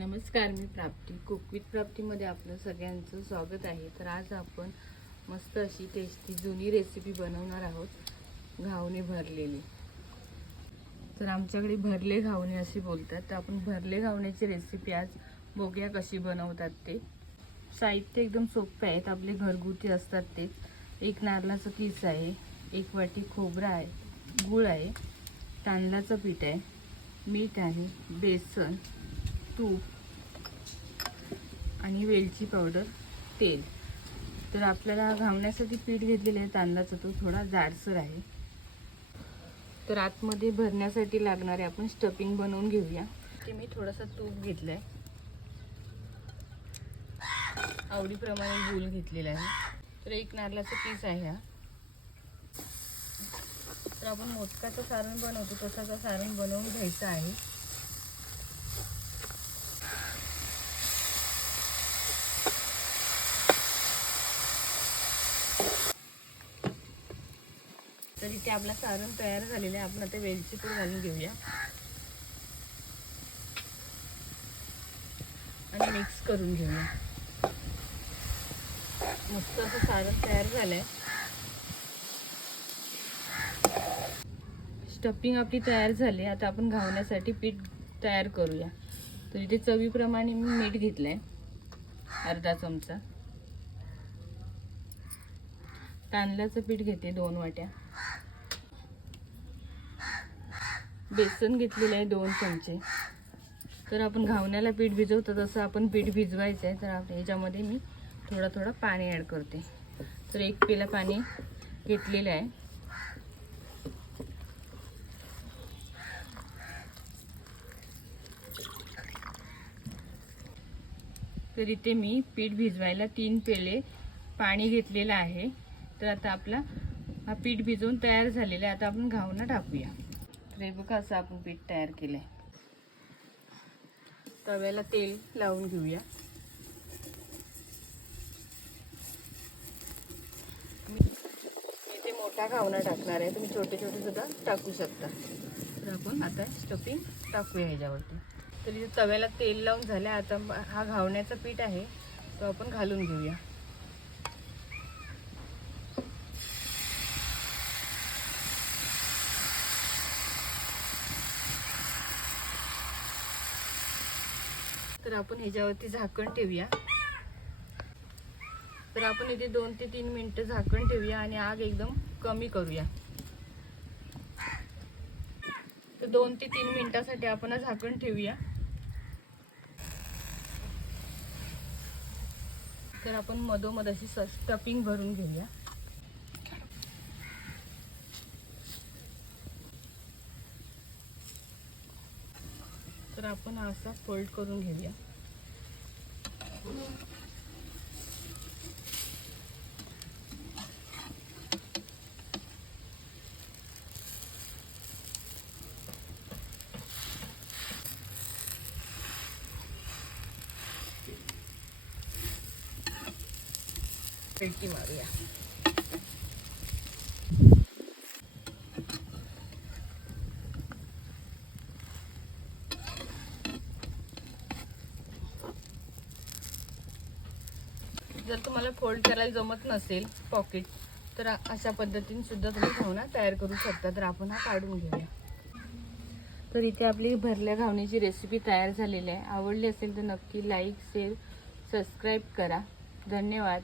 नमस्कार मी प्राप्ती. Cook with प्राप्तीमध्ये आपलं सगळ्यांचं स्वागत आहे. तर आज आपण मस्त अशी टेस्टी जुनी रेसिपी बनवणार आहोत घावणे भरलेली. तर आमच्याकडे भरले घावणे असे बोलतात. तर आपण भरले घावण्याची रेसिपी आज बोग्या कशी बनवतात ते. साहित्य एकदम सोपे आहेत. आपले घरगुती असतात ते. एक नारळाचं किस आहे एक वाटी खोबरा आहे गूळ आहे तांदळाचं पीठ आहे मीठ आहे बेसन तूप आणि वेलची पावडर तेल. तर आपल्याला घावण्यासाठी पीठ घेतलेलं आहे तांदळाचा तो थोडा जाडसर आहे. तर आतमध्ये भरण्यासाठी लागणारे आपण स्टफिंग बनवून घेऊया. ते मी थोडासा तूप घेतलं आहे आवडीप्रमाणे गूळ घेतलेला आहे. तर एक नारळाचं पीस आहे हा. तर आपण मोदकाचं सारण बनवतो तसाचा सारण बनवून घ्यायचं आहे. तर इथे आपला सारण तयार झालेलं आहे. आपण आता वेलची पूड घालून घेऊया. आणि मिक्स करून घेऊया. मस्त असं सारण तयार झालंय. स्टफिंग आपली तयार झाली आता आपण घावण्यासाठी पीठ तयार करूया. तर इथे चवीप्रमाणे मी मीठ घेतलंय. अर्धा चमचा. तांदळाचं पीठ घेते दोन वाट्या. बेसन घेतलेलं आहे दोन चमचे. तर आपण घावण्याला पीठ भिजवतो तसं आपण पीठ भिजवायचं आहे. तर आप- ह्याच्यामध्ये मी थोडं थोडं पाणी ॲड करते. तर एक पेला पाणी घेतलेलं आहे. तर इथे मी पीठ भिजवायला तीन पेले पाणी घेतलेलं आहे. तर आता आपला हा पीठ भिजवून तयार झालेला आहे. आता आपण घावणं टाकूया. हे बघा असं आपण पीठ तयार केलं आहे तव्याला तेल लावून घेऊया. इथे मोठा घावणा टाकणार आहे. तुम्ही छोटे छोटे सुद्धा टाकू शकता. तर आपण आता स्टफिंग टाकूया ह्याच्यावरती. तर इथे तव्याला तेल लावून झालं आता हा घावण्याचा पीठ आहे तो आपण घालून घेऊया. तर आपण ह्याच्यावरती झाकण ठेवूया. तर आपण इथे दोन ते तीन मिनटं झाकण ठेवूया आणि आग एकदम कमी करूया. तर दोन ते तीन मिनटासाठी आपण झाकण ठेवूया. तर आपण मधोमध अशी स्टफिंग भरून घेऊया. तर आपण असा फोल्ड करून घेऊया. पेटी मारूया. जर तुम्हाला फोल्ड करायला जमत नसेल पॉकेट तर अशा पद्धतीने सुद्धा तुम्ही घावना तयार करू शकता. तर आपण हा काढून घेऊया. तर इथे आपली भरल्या घावण्याची रेसिपी तयार झालेली आहे. आवडली असेल तर नक्की लाईक शेअर सबस्क्राईब करा. धन्यवाद.